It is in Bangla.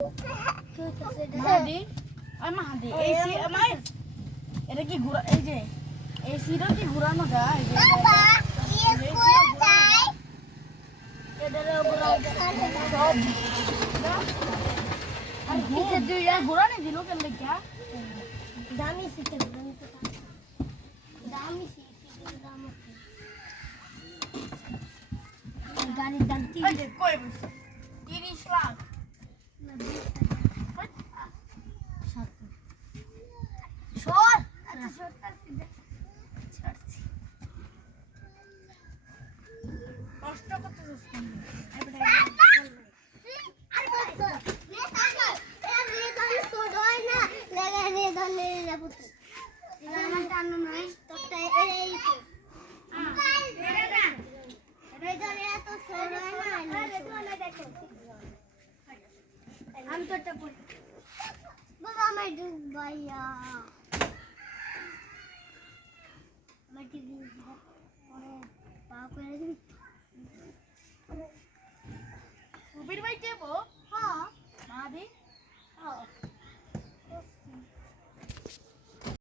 মাহাদি ওই মাহাদি এই সি আমার এটা কি ঘোরা এই যে এই সিটা কি ঘোরানো যায় এই যে আর কিসে দুইটা ঘোরানো দিল কেন লেখা দামি সিটে দামি সিটে দাম গাড়ির দাম 30 লাখ সর কষ্ট করতেছিস আমি তো একটা বাবা আমার দুধ ভাইয়া আমার টিভি পা করে দিবি সুবীর ভাই দেবো হ্যাঁ মাহাদি হ্যাঁ